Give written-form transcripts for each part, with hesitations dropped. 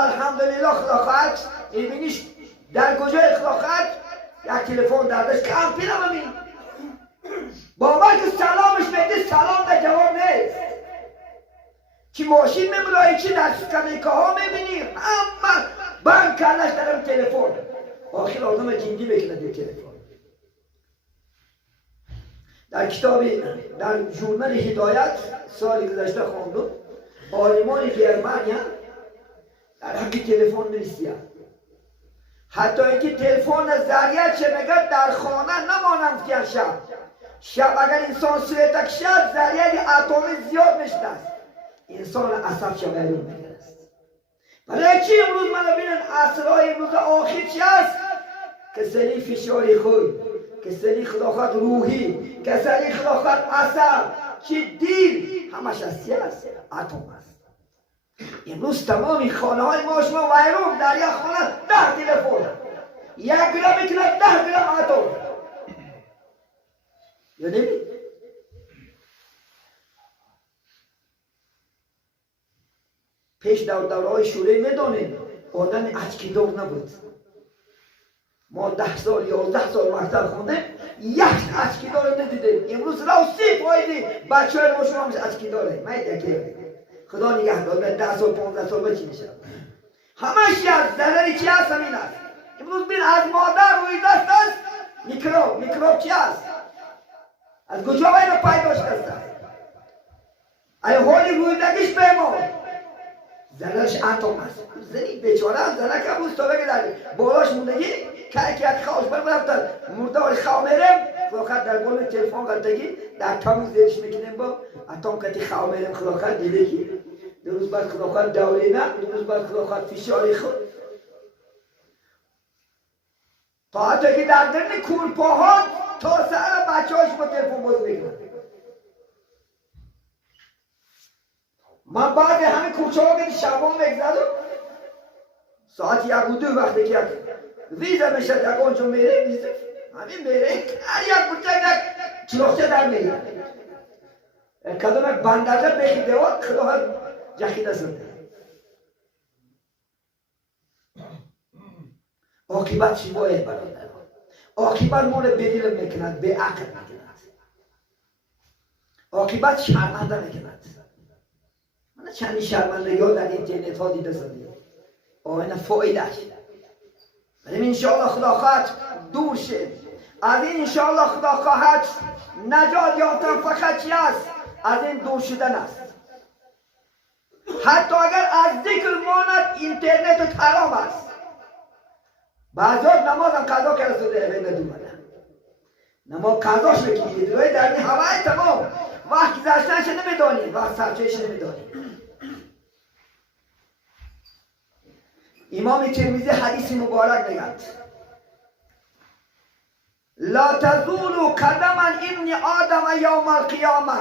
الحمدلله خدا خواهد میبینیش در کجای خدا خواهد یک تلفن دردش کم پیرم همین بابا که سلامش بده سلام در جواب نیست چی ماشین میبرایی چی در سکنیکه ها میبینی همه بند کردش در اون تلفن آخر آدم جندی بکنه در تلفن در کتابی در ژورنال هدایت سال گذشته خواندم آلمان جرمنیا در حق تلفن نویسیدن حتی اینکه تلفن ذریعه چه میگه در خانه نمانند که شب اگر انسان سویت کشد ذریعه اتمی زیاد میشد است انسان عصب شبه رو میگه است برای چی امروز من ببینن عصرهای امروز آخر چی است کسلی فشاری خود کسلی خداخواد روحی کسلی خداخواد عصب چی دل همش از چی است اتم است امروز تمامی خانه های ما شما ویرون در یک خانه 10 تلفن 1 گرم میکنه 10 گرم اتم یعنی پیش دورهای شوره میدانیم آدم اچکیدار نبود ما 10 سال 11 سال مکتب خوندیم یک اچکیدار ندیدیم امروز رو 30 فایدی بچه های ما شما همش اچکیداره که خدا نگهدار 10 سال 15 سال بچی میشه همش یک ضرری چی هست همین است امروز بین از مادر روی دست است میکروب چی هست از کجا باید پیداش است ای حالی روی دگیش بیمار زنش اتم است زنی بیچاره هم زنه که بوست تا بگه بالاش موندگی که یک خواهش برفتن مردار خواه میرم فقط در گل تلفن قلتگی در تموز دیرش میکنیم با اتم کتی خواه میرم خلاقت دیده که دو روز بعد خلاقت دوری نه دو روز بعد خلاقت فشاری خود تا حتی که در درن کورپاها تا سر بچه هاش با تلفن باز میکنن من بعد همه کوچه ها که شبان بگذدم ساعت 1 و 2 وقتی که یک ویزه میشد یک آنجا میره ویزه همین میره هر یک بچه یک چلاخچه در میره کدام یک بندازه بخی دیوار خدا ها جخیده سنده عاقبت چی باید برادر عاقبت ما رو بدیل میکند به عقل میکند عاقبت شرمنده میکند من چندی شرمندگی ها در اینترنت ها دیده زدیم آینه فایدهش ولی انشاءالله خدا خواهد دور شد از این انشاءالله خدا خواهد نجات یافتن فقط چی است از این دور شدن است حتی اگر از ذکر ماند اینترنت و حرام است بعضیات نماز هم قضا کرده سوده ابن دومده نماز قضاش بکنید روی در این هوای تمام وقت گذشتنش نمیدانی وقت سرچهش نمیدانی امام ترمذی حدیث مبارک میگد لا تزول قدم ابن آدم یوم القیامه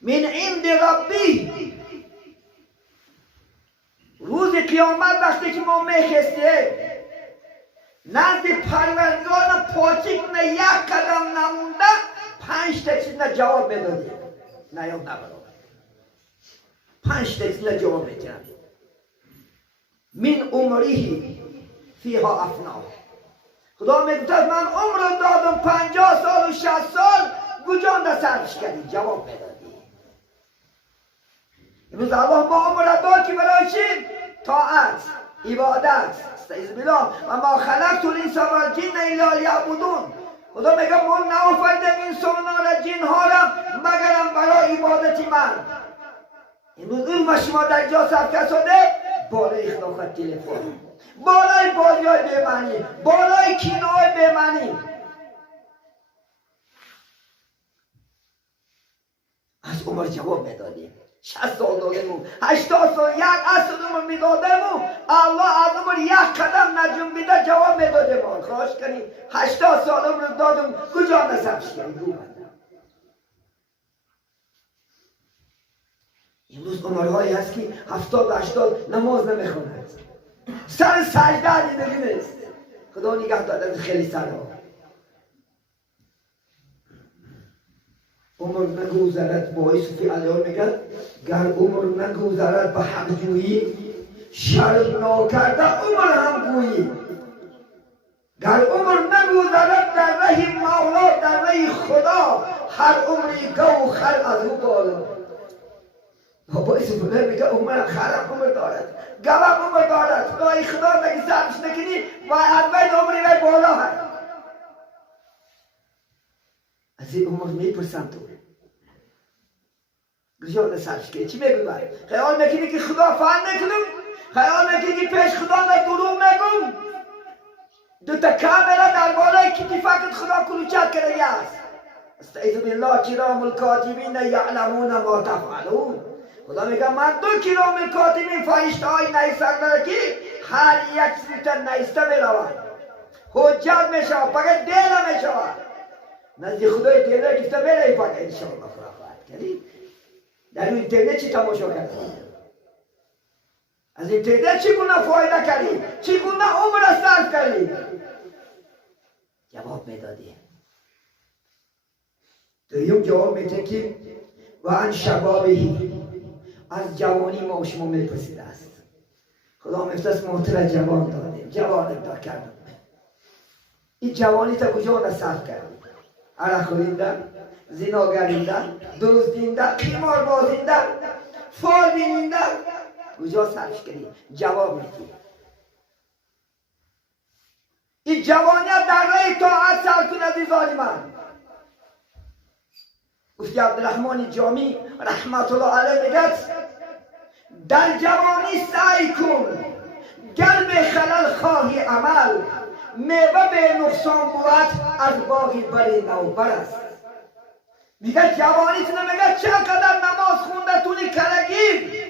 من عند ربی روز قیامت وقتی که ما میخستیم نزد پروردگار پاچک نه یک قدم نمونده 5 تا چیز نه جواب میدادیم نه یا نبرو 5 تا چیز نه جواب میدادیم من عمری فیها افنا خدا میگوید من عمر دادم 50 سال و 60 سال گجانده سرش کردی جواب میدادی امروز الله ما عمر داد که برای چی؟ طاعت عبادت استعیذ بالله و ما خلقت الانس و الجن الا لیعبدون خدا میگه من نآفریدم انسان ها را جن ها را مگرم برای عبادت من امروز علم شما در جا صفحه شده بالای خلافت تلفن بالای بازی های بیمعنی بالای کینه های بیمعنی از عمر جواب میدادیم 60 سال دادیم 80 سال یک اصل عمر میدادیم الله از عمر یک قدم نجم بیده جواب میدادیم خواهش کنیم 80 سال عمر دادم کجا نصبش کنیم امروز عمرهایی هست که 70-80 نماز نمیخواند سر سجده دیدگی نیست خدا نگه داده خیلی سرها عمر نگذرد با یوسف علیه میگه گر عمر نگذرد به حق جویی شرم ناکرده عمر هم گویی. گر عمر نگذرد در ره مولا در ره خدا، هر عمری گو خر از او بالا. بابا اسفنه میگه عمر خرم عمر دارد، گوم عمر دارد. خدای خدا نگی سرش نکنی و از بین عمری وی بالا هست. از این عمر میپرسن تو گجان سرش که چی میگوی باید؟ خیال میکنی که خدا فعل نکنم؟ خیال میکنی که پیش خدا نه دروغ میگم؟ دوتا کاملا در بالای کتی فقط خدا کلوچت کرده است. استعیذ بالله کرام الکاتبین یعلمون ما تفعلون. خدا میگه من دو کرام الکاتبین فرشته های نیستن که هر یک سیتر نیسته میروند، حجت میشود، فقط دل میشود. نزدی خدای دیده گفته میره فقط انشاءالله خرافت کردی. در این اینترنت چی تماشا کردی؟ از اینترنت چگونه فایده کردی؟ چگونه عمر صرف کردی؟ جواب میدادی. دویم جواب میده که و ان شبابهی، از جوانی ما و شما میپرسیده است. خدا میفته محتر جوان داده، جوان ابدار کردم. این جوانی تا کجا را صرف کردی؟ عرق خوریندن، زناگریندن، دزدیندن، قمار بازیندن، فال بینیندن، کجا صرف کردی؟ جواب میدی. این جوانیت در راه طاعت صرف کن عزیزان من. مفتی عبدالرحمن جامی رحمت الله علیه میگه در جوانی سعی کن گر به خلل خواهی عمل، میوه به نقصان بود از باغی بری نوبر است. میگه جوانیت نمیگه چقدر نماز خونده تونی کرگیر،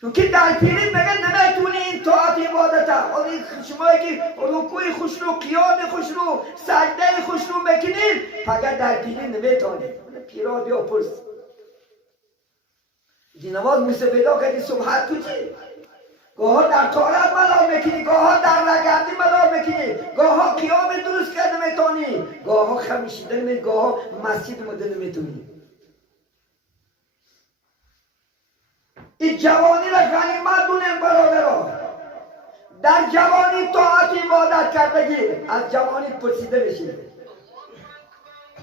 چون که در پیری میگه نمیتونی این طاعت عبادت ها شمایی که رکوع خوشرو، قیام خوشرو، سجده خوشرو میکنید فقط در پیری نمیتونید. پیرا بیا پرس دی نماز موسی پیدا کردی صبحت کجی؟ گاه در طاعت ملال میکنی، گاه در رگردی ملال میکنی، گاه قیام درست کرده میتونی، گاه خمیشیدن میتونی، گاه مسجد مدن میتونی. این جوانی را غنیمت دونیم برادرها. در جوانی طاعت عبادت کردگی از جوانی پرسیده میشه.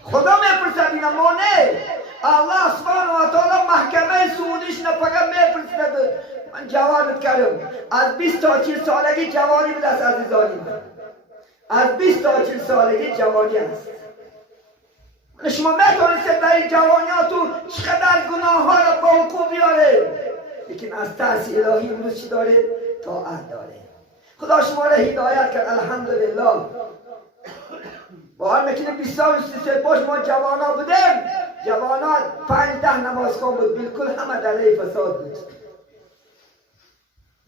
خدا میپرسد اینا ما نه. الله سبحانه و تعالی محکمه سعودیش نه فقط میپرسد. من جوانت کردم از 20 تا 40 سالگی جوانی به دست عزیزانی من. از 20 تا 40 سالگی جوانی است. شما میتونید در این جوانیاتون چقدر گناه ها را با حقوق بیاره، لیکن از ترس الهی امروز چی داره؟ طاعت داره. خدا شما را هدایت کرد الحمدلله. باور میکنیم 20 سال 33 پاش ما جوانا بودیم، جوانا 5-10 نمازخوان بود، بالکل همه در راه فساد بود.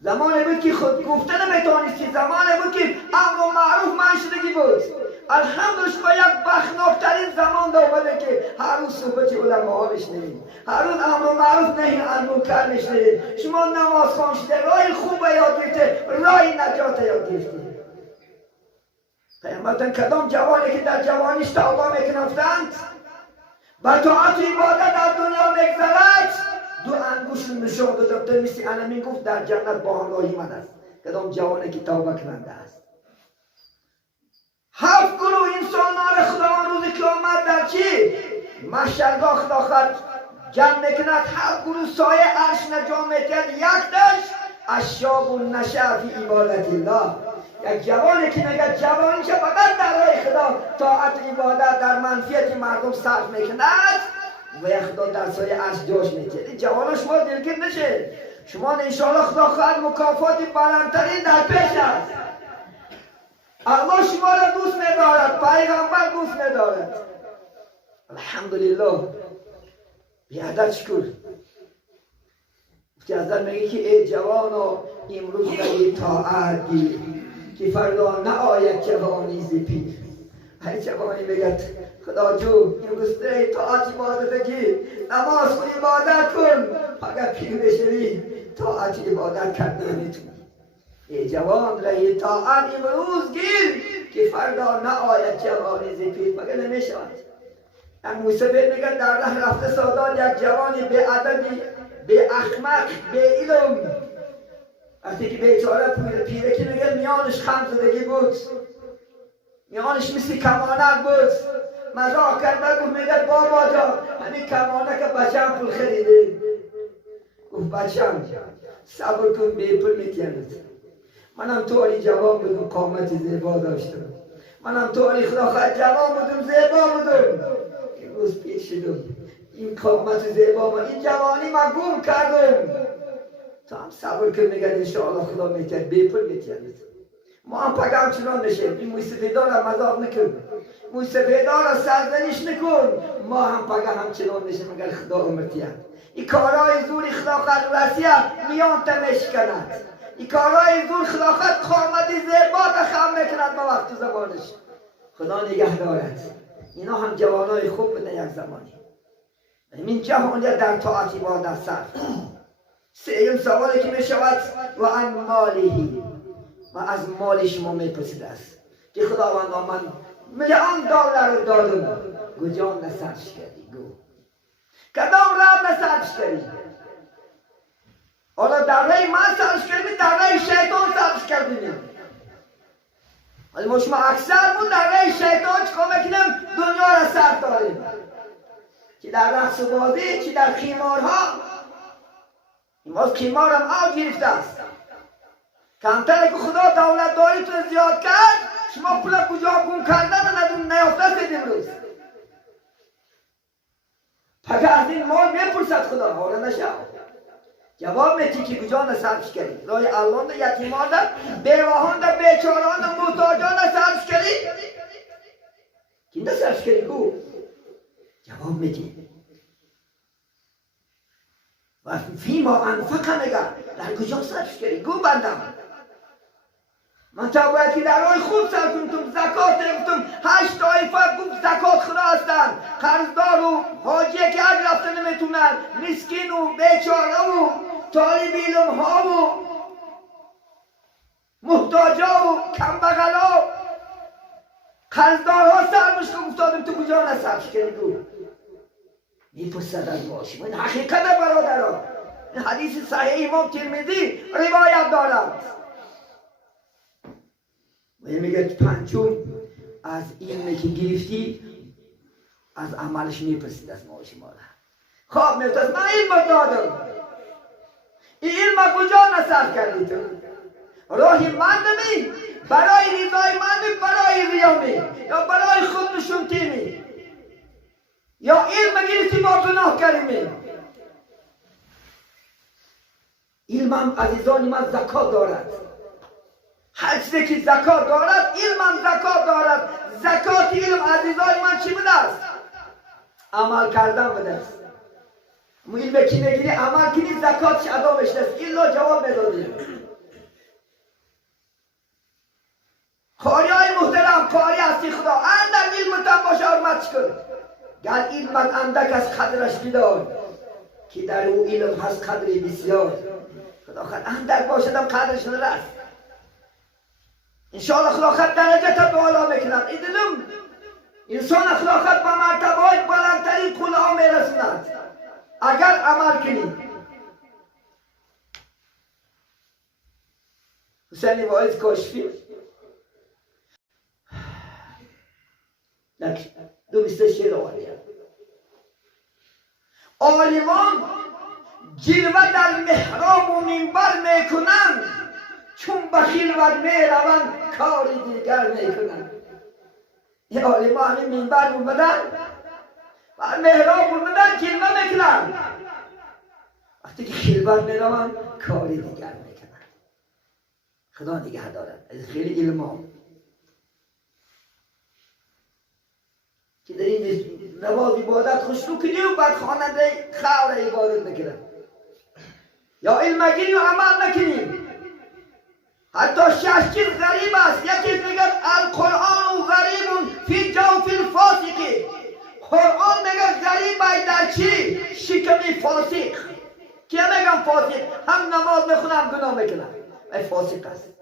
زمانی بود که خود گفته نمیتونستی، زمانی بود که امر و معروف منشدگی بود. الحمدلله شما یک بخناکترین زمان داره که هر روز صحبت علما بشنوید، هر روز امر و معروف نهی عن منکر بشنوید. شما نماز خوان شده، راه خوب یاد گرفته، راه نجات یاد گرفته. پیامبر کدام جوانی که در جوانیش توبه میکنفتند بر طاعت عبادت در دنیا میگذرد، دو انگوش نشان داده مثل انمی گفت در جنت با همراهی من است. کدام جوانی که توبه کننده است. 7 گروه انسانان خداوند روز قیامت در چی؟ محشرگاه خدا خود جمع میکند. 7 گروه سایه عرش نجام میکند. یک داشت الشاب نشأ فی عبادت الله، یک جوانی که میگه جوانی که فقط در راه خدا طاعت عبادت در منفیت مردم صرف میکند و یک خدا در سایه عرش جاش میکند. جوان شما دلگیر نشه، شما انشاءالله خدا خواهد مکافات بلندترین در پیش است. الله شما را دوست ندارد، پیغمبر دوست ندارد. الحمدلله بیادت شکر. که از در میگه که ای جوانا امروز بگی طاعت گیر که فردا نآید جوانی ز پیر. ای جوانی میگه خدا جو امروز در طاعت عبادت گیر، نماز کن عبادت کن، فقط پیر بشوی طاعت عبادت کرد نمیتونی. ای جوان رای طاعت امروز گیر که فردا نآید جوانی ز پیر. مگه نمیشود؟ موسی میگه در راه رفته سادان یک جوانی به ادبی به احمق به علم. وقتی که بیچاره پیره که میگه میانش خم زدگی بود، میانش مثل کمانک بود، مزاق کرده گفت میگه بابا جان همین کمانک بچم پول خریده. گفت بچم صبر کن به پول میتیند. منم طوری جوان بودم، قامت زیبا داشتم، منم طوری خدا خواهد جوان بودم، زیبا بودم. که روز پیش شدم این قامت زیبا من، این جوانی من گم کردم. تو هم صبر کن میگه انشاءالله خدا میتید به پول میتید. ما هم پگم چنان نشیم. این موی سفیدار را مذاق نکن، موی سفیدار را سرزنش نکن. ما هم پگم هم چنان نشیم اگر خدا امرتید. این کارهای زوری خدا خواهد رسید میان تمش کند. این کارهای زور خدا خواهد قامتی زیبا خم میکند با وقت زمانش. خدا نگه دارد. اینا هم جوانای خوب بودن یک زمانی. این جهانیت در طاعت عبادت صرف. سوم سوالی که می شود و عن ماله، و از مال شما میپرسیده است که خداوند من میلیون دلار رو دادم، کجا نصرفش کردی؟ گو کدام راه نصرفش کردی؟ حالا در راه من صرفش کردی، در راه شیطان صرفش کردی. ما شما اکثر مون در راه شیطان چکار میکنیم؟ دنیا را صرف داریم، چی در رقص و بازی، چی در خیمارها. این باز خیمار هم آب گرفته است. کمتر که خدا دولت داریتون زیاد کرد، شما پول کجا گم کردن ندون نیافته سید امروز. پس از این مال میپرسد خدا، حالا نشه جواب میتی که کجا نصرفش کردی؟ رای الان ده، یتیمان ده، بیواهان ده، بیچاران ده، محتاجان نصرفش کردی؟ کی نصرفش کردی؟ گو جواب میتی و فیما انفقه میگه در کجا صرفش کردی؟ گو بندم من تا باید که در راه خوب صرف کنم. زکات گفتم 8 طایفه گفت زکات خدا هستن، قرضدار و حاجی که حج رفته نمیتونن، مسکین و بیچاره و طالب علم ها و محتاجا و کمبغلا قرضدارها سرمش که افتادم تو کجا نصرفش کردی؟ گو میپرسد از باشیم. این حقیقت برادران، این حدیث صحیح امام ترمذی روایت دارد. و میگه پنجم از علمی که گرفتی از عملش میپرسید از ما شما را. خواب میفتد من علم دادم، این علم کجا نصرف کردی تو؟ راهی مندمی برای رضای من، برای ریامی یا برای خود نشونتیمی، یا علم گرفتی با گناه کردی. علمم عزیزانی من زکات دارد. هر چیزی که زکات دارد علمم زکات دارد. زکات علم عزیزان من چی بوده است؟ عمل کردن بوده است. علم کی نگیری عمل کنی زکاتش ادا بشته است. الا جواب میدادیم. قاری های محترم، قاری هستی خدا اندک علم تن باشه حرمتش کن. گر علمت اندک از قدرش بدار که در او علم هست قدری بسیار. خدا خواهد اندک باشدم قدرش نرست. انشاءالله خدا خواهد درجه تا بالا میکنند. ایدلم انسان خدا خواهد به مرتبه های بلندترین قلعه میرسند اگر عمل کنی. حسین واعظ کاشفی 2 شعر آورده. عالمان جلوه در محراب و منبر میکنند، چون بخیل و میروند کار دیگر میکنند. این عالمان همین منبر اومدن و محراب اومدن جلوه میکنند، وقتی که خلوت میروند کار دیگر میکنند. خدا نگه دارد از خیلی علم ها که در این نماز عبادت خوشنو کنی و بعد خواننده خور عبادت نکنن، یا علم گیری و عمل نکنیم. حتی 6 چیز غریب است. یکی میگه القرآن غریب فی جوف الفاسق. قرآن میگه غریب است در چی؟ شکم فاسق. کیا میگم فاسق؟ هم نماز میخونه هم گناه میکنه، ای فاسق است.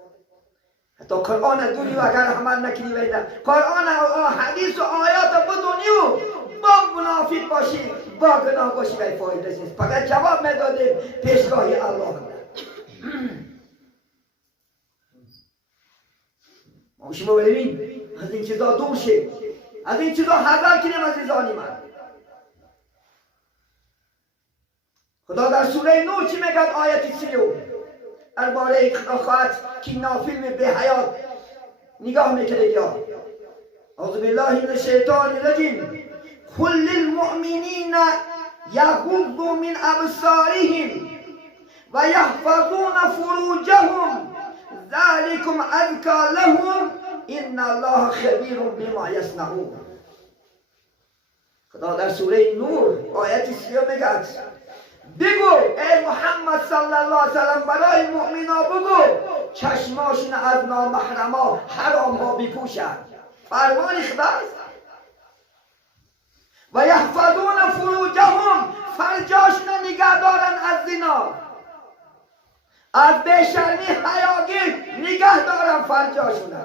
حتی قرآن دوری و اگر عمل نکنی ویده قرآن و حدیث و آیات بدونی و با منافق باشی با گناه باشی و فایده نیست. فقط جواب میدادیم پیشگاهی الله. ما شما ببین از این چیزا دور شیم، از این چیزا حذر کنیم عزیزانی من. خدا در سوره نور چی میگه؟ آیت 30 درباره خواهد که نافیلم به حیات نگاه میکنه یا اعوذ بالله من الشیطان الرجیم قل للمؤمنین یغضوا من ابصارهم و یحفظون فروجهم ذلکم ازکی لهم ان الله خبیر بما یصنعون. خدا در سوره نور آیت 30 میگه بگو ای محمد صلی الله علیه وسلم برای مؤمنا بگو چشماشون از نامحرما حرام ها بپوشند. فرمان خداست. و یحفظون فروجهم فرجاشون نگه دارن از زنا، از بیشرمی حیاگیر نگه دارن فرجاشون.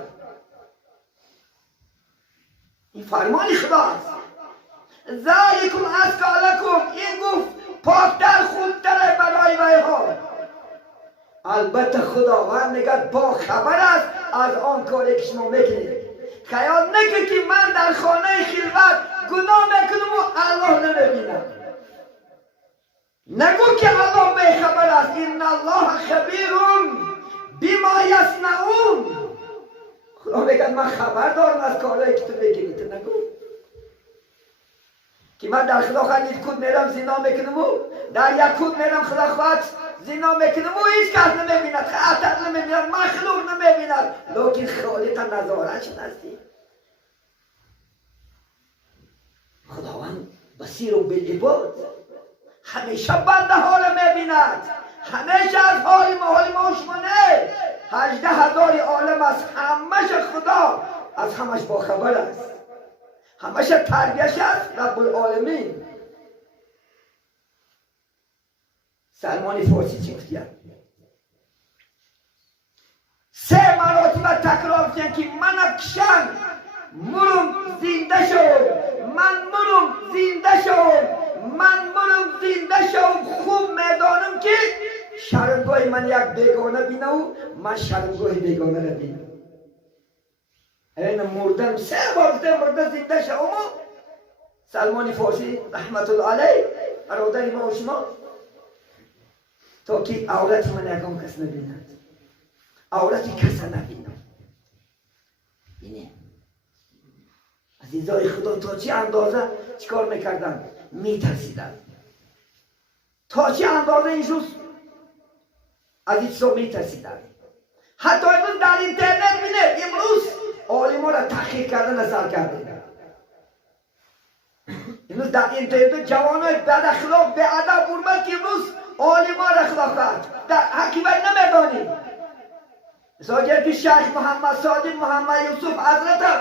این فرمان خداست. ذالکم ازکی لکم، این گفت پاکتر خوبتره برای ویها. البته خداوند میگه با خبر است از آن کاری که شما میکنید. خیال نکن که من در خانه خلوت گناه میکنم و الله نمیبینم. نگو که الله به خبر است. ان الله خبیر بما یصنعون. خدا میگه من خبر دارم از کاری که تو میکنی. تو نگو که من در خدا خواهد یک کود میرم زنا میکنم و در یک کود میرم خدا خواهد زنا میکنم و هیچ کس نمیبیند، خطر نمیبیند، مخلوق نمیبیند، لیکن خالق نظارت هستی. خداوند بصیر بالعباد همیشه بنده ها را میبیند، همیشه از حال ما شما نه. 18,000 عالم است، همش خدا از همش باخبر است، همش تربیش است رب العالمین. سلمان فارسی چی گفتیم؟ 3 مراتب تکرار کردن که من کشم مرم زنده شوم، من مرم زنده شوم، من مرم زنده شوم. خوب میدانم که شرمگاه من یک بیگانه بینم و من شرمگاه بیگانه را بینم. این مردم 3 بار مرده زنده شوم. سلمان فارسی رحمت الله علیه برادر ما و شما تا که عورت من یکم کس نبیند، عورت کس نبینم. بینه عزیزای خدا تا چه اندازه چیکار میکردن؟ میترسیدن. تا چه اندازه این روز از این چیزا میترسیدن. حتی امروز در اینترنت بینه امروز عالما را تحقیق کردن نظر کرده. امروز در اینترنت جوانای بد اخلاق به ادب حرمت که امروز عالما را اخلاق کرد در حکیمت نمیدانیم. مثلا که شیخ محمد صادق محمد یوسف حضرت